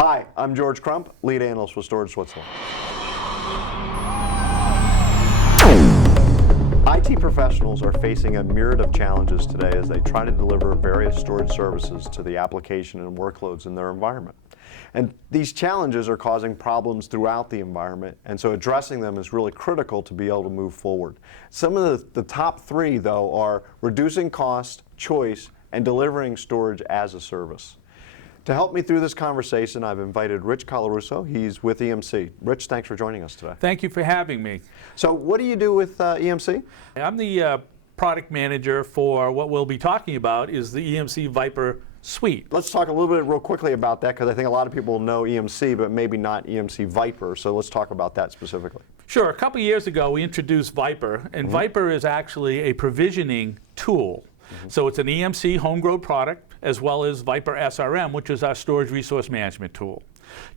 Hi, I'm George Crump, lead analyst with Storage Switzerland. IT professionals are facing a myriad of challenges today as they try to deliver various storage services to the application and workloads in their environment. And these challenges are causing problems throughout the environment, and so addressing them is really critical to be able to move forward. Some of the top three, though, are reducing cost, choice, and delivering storage as a service. To help me through this conversation, I've invited Rich Colarusso. He's with EMC. Rich, thanks for joining us today. Thank you for having me. So what do you do with EMC? I'm the product manager for what we'll be talking about is the EMC Viper suite. Let's talk a little bit real quickly about that, because I think a lot of people know EMC, but maybe not EMC Viper. So let's talk about that specifically. Sure. A couple years ago, we introduced Viper, and Viper is actually a provisioning tool. So it's an EMC homegrown product, as well as Viper SRM, which is our storage resource management tool.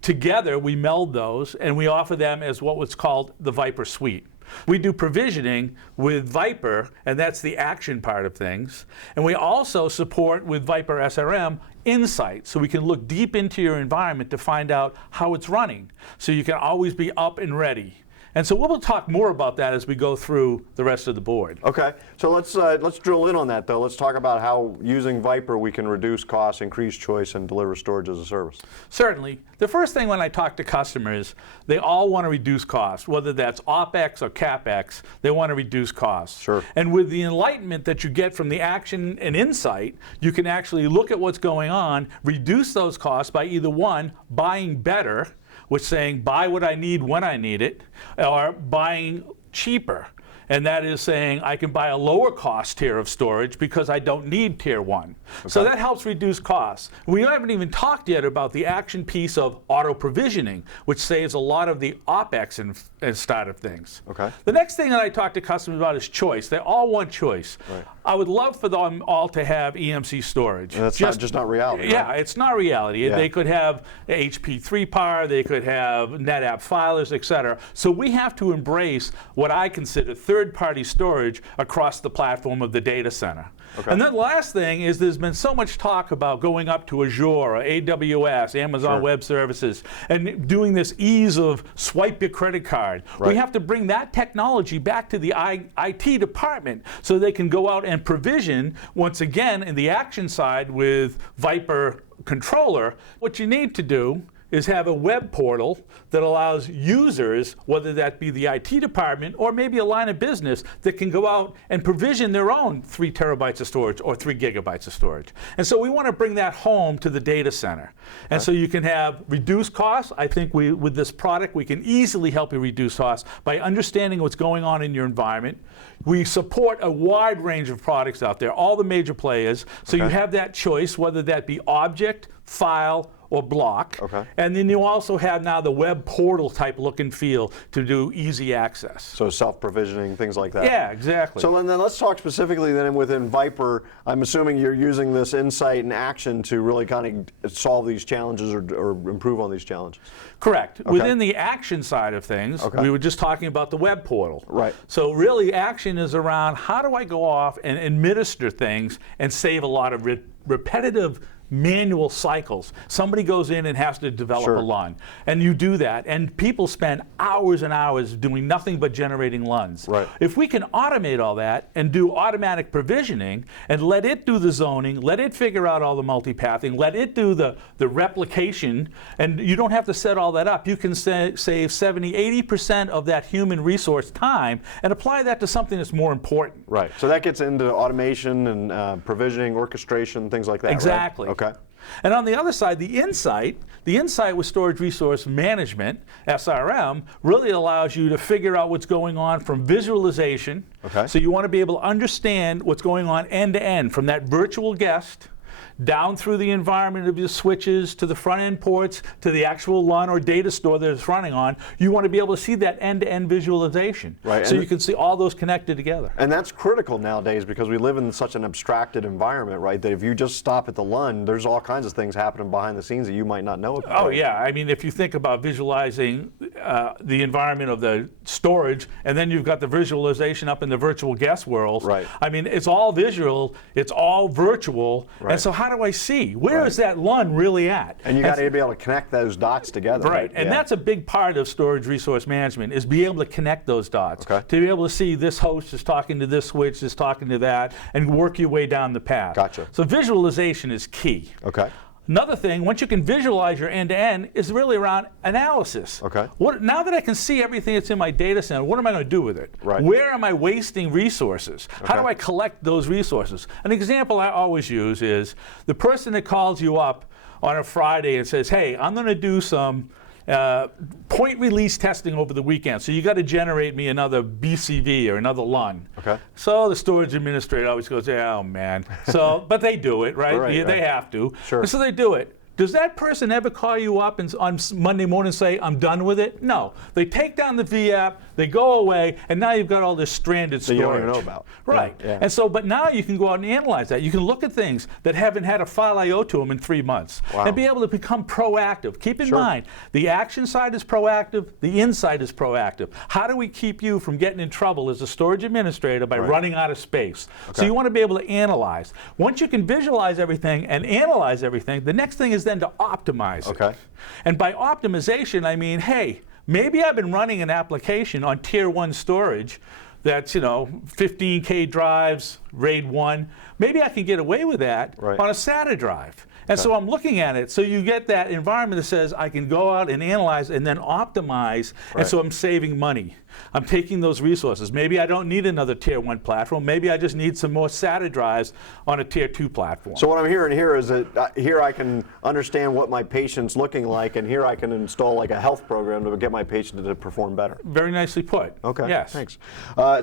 Together, we meld those, and we offer them as what was called the Viper suite. We do provisioning with Viper, and that's the action part of things. And we also support with Viper SRM insight, so we can look deep into your environment to find out how it's running, so you can always be up and ready. And so we'll talk more about that as we go through the rest of the board. Okay, so let's drill in on that, though. Let's talk about how using Viper we can reduce costs, increase choice, and deliver storage as a service. Certainly. The first thing when I talk to customers, they all want to reduce costs, whether that's OpEx or CapEx, they want to reduce costs. Sure. And with the enlightenment that you get from the action and insight, you can actually look at what's going on, reduce those costs by either one, buying better, which saying buy what I need when I need it, or buying cheaper. And that is saying I can buy a lower cost tier of storage because I don't need tier one. Okay. So that helps reduce costs. We haven't even talked yet about the action piece of auto provisioning, which saves a lot of the OpEx and start of things. Okay. The next thing that I talk to customers about is choice. They all want choice. Right. I would love for them all to have EMC storage. And that's just not reality. Yeah, right? It's not reality. Yeah. They could have HP 3PAR, they could have NetApp filers, etc. So we have to embrace what I consider third-party storage across the platform of the data center. Okay. And then the last thing is there's been so much talk about going up to Azure or AWS, Amazon Sure. Web Services, and doing this ease of swipe your credit card. Right. We have to bring that technology back to the IT department so they can go out and provision, once again, in the action side with Viper Controller. What you need to do is have a web portal that allows users, whether that be the IT department or maybe a line of business, that can go out and provision their own 3 terabytes of storage or 3 gigabytes of storage. And so we want to bring that home to the data center. And so you can have reduced costs. I think with this product, we can easily help you reduce costs by understanding what's going on in your environment. We support a wide range of products out there, all the major players. So you have that choice, whether that be object, file, or block. Okay. And then you also have now the web portal type look and feel to do easy access. So self-provisioning, things like that. Yeah, exactly. So then let's talk specifically then within Viper. I'm assuming you're using this insight and action to really kind of solve these challenges or improve on these challenges. Correct. Okay. Within the action side of things, we were just talking about the web portal. Right. So really action is around how do I go off and administer things and save a lot of repetitive manual cycles. Somebody goes in and has to develop a LUN, and you do that, and people spend hours and hours doing nothing but generating LUNs. Right. If we can automate all that and do automatic provisioning and let it do the zoning, let it figure out all the multipathing, let it do the replication, and you don't have to set all that up. You can save 70–80% of that human resource time and apply that to something that's more important. Right. So that gets into automation and provisioning, orchestration, things like that. Exactly. Right? Okay. And on the other side, the insight with storage resource management, SRM, really allows you to figure out what's going on from visualization. Okay. So you want to be able to understand what's going on end to end, from that virtual guest down through the environment of your switches to the front end ports to the actual LUN or data store that it's running on. You want to be able to see that end-to-end visualization. Right. So you can see all those connected together. And that's critical nowadays because we live in such an abstracted environment, right, that if you just stop at the LUN, there's all kinds of things happening behind the scenes that you might not know about. Oh yeah, I mean if you think about visualizing the environment of the storage, and then you've got the visualization up in the virtual guest world. Right. I mean, it's all visual, it's all virtual, Right. and so how do I see? Where is that LUN really at? And you got to be able to connect those dots together. Right, and Yeah. that's a big part of storage resource management, is be able to connect those dots. Okay. To be able to see this host is talking to this switch, is talking to that, and work your way down the path. Gotcha. So visualization is key. Okay. Another thing, once you can visualize your end-to-end, is really around analysis. Okay. Now that I can see everything that's in my data center, what am I going to do with it? Right. Where am I wasting resources? How do I collect those resources? An example I always use is the person that calls you up on a Friday and says, hey, I'm going to do some point release testing over the weekend, so you got to generate me another BCV or another LUN. Okay. So the storage administrator always goes, yeah, oh man. So, but they do it, right? Right, They right. have to. Sure. And so they do it. Does that person ever call you up and on Monday morning and say, I'm done with it? No. They take down the VApp, they go away, and now you've got all this stranded storage. you don't even know about. Right. Yeah, yeah. And so, but now you can go out and analyze that. You can look at things that haven't had a file I/O to them in 3 months. Wow. And be able to become proactive. Keep in Sure. mind, the action side is proactive, the inside is proactive. How do we keep you from getting in trouble as a storage administrator by Right. running out of space? So Okay. you want to be able to analyze. Once you can visualize everything and analyze everything, the next thing is then to optimize it. Okay. And by optimization, I mean, hey, maybe I've been running an application on tier 1 storage that's, 15K drives, RAID 1. Maybe I can get away with that Right. on a SATA drive. And so I'm looking at it. So you get that environment that says I can go out and analyze and then optimize. Right. And so I'm saving money. I'm taking those resources. Maybe I don't need another tier 1 platform. Maybe I just need some more SATA drives on a tier 2 platform. So what I'm hearing here is that here I can understand what my patient's looking like, and here I can install like a health program to get my patient to perform better. Very nicely put. Okay. Yes. Thanks.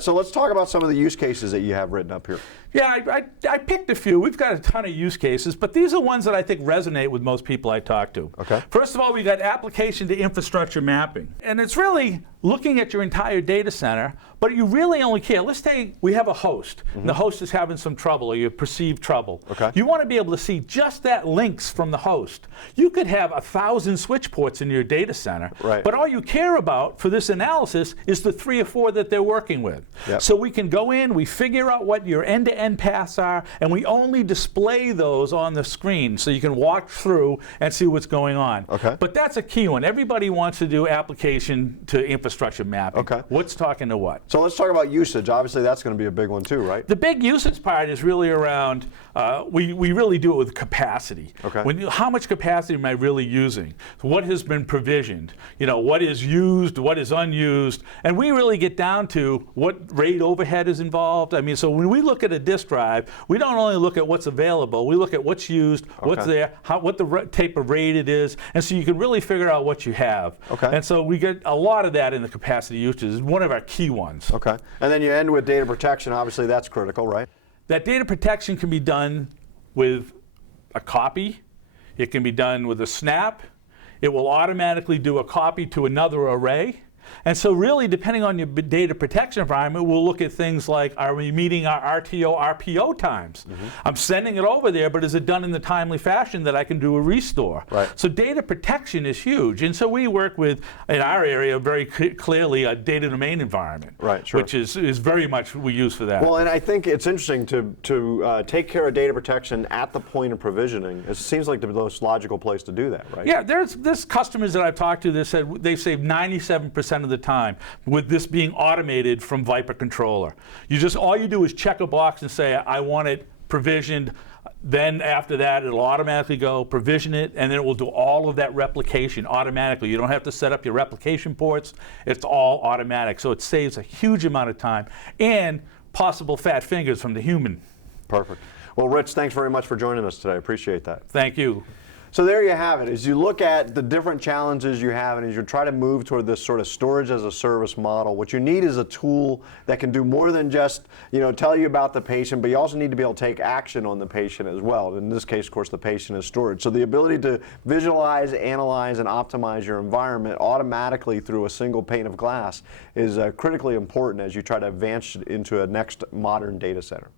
So let's talk about some of the use cases that you have written up here. Yeah, I picked a few. We've got a ton of use cases, but these are ones that I think resonate with most people I talk to. Okay. First of all, we got application to infrastructure mapping. And it's really looking at your entire data center, but you really only care. Let's say we have a host, and the host is having some trouble or you perceive trouble. Okay. You want to be able to see just that links from the host. You could have 1,000 switch ports in your data center, Right. but all you care about for this analysis is the 3 or 4 that they're working with. Yep. So we can go in, we figure out what your end-to-end paths are, and we only display those on the screen so you can walk through and see what's going on. Okay. But that's a key one. Everybody wants to do application to infrastructure mapping. Okay. What's talking to what? So let's talk about usage. Obviously, that's going to be a big one too, right? The big usage part is really around, we really do it with capacity. Okay. How much capacity am I really using? What has been provisioned? What is used, what is unused? And we really get down to what RAID overhead is involved. I mean, so when we look at a disk drive, we don't only look at what's available, we look at what's used, what's Okay. there, what the type of RAID it is, and so you can really figure out what you have. Okay. And so we get a lot of that in the capacity usage. It's one of our key ones. Okay. And then you end with data protection. Obviously, that's critical, right? That data protection can be done with a copy. It can be done with a snap. It will automatically do a copy to another array. And so really, depending on your data protection environment, we'll look at things like, are we meeting our RTO, RPO times? I'm sending it over there, but is it done in the timely fashion that I can do a restore? Right. So data protection is huge. And so we work with, in our area, very clearly a data domain environment. Right, sure. Which is very much we use for that. Well, and I think it's interesting to take care of data protection at the point of provisioning. It seems like the most logical place to do that, right? Yeah, there's customers that I've talked to that said they've saved 97% of the time with this being automated from Viper Controller. All you do is check a box and say, I want it provisioned. Then after that, it'll automatically go provision it, and then it will do all of that replication automatically. You don't have to set up your replication ports. It's all automatic. So it saves a huge amount of time and possible fat fingers from the human. Perfect. Well, Rich, thanks very much for joining us today. I appreciate that. Thank you. So there you have it. As you look at the different challenges you have, and as you try to move toward this sort of storage as a service model, what you need is a tool that can do more than just tell you about the patient, but you also need to be able to take action on the patient as well. In this case, of course, the patient is storage. So the ability to visualize, analyze, and optimize your environment automatically through a single pane of glass is critically important as you try to advance into a next modern data center.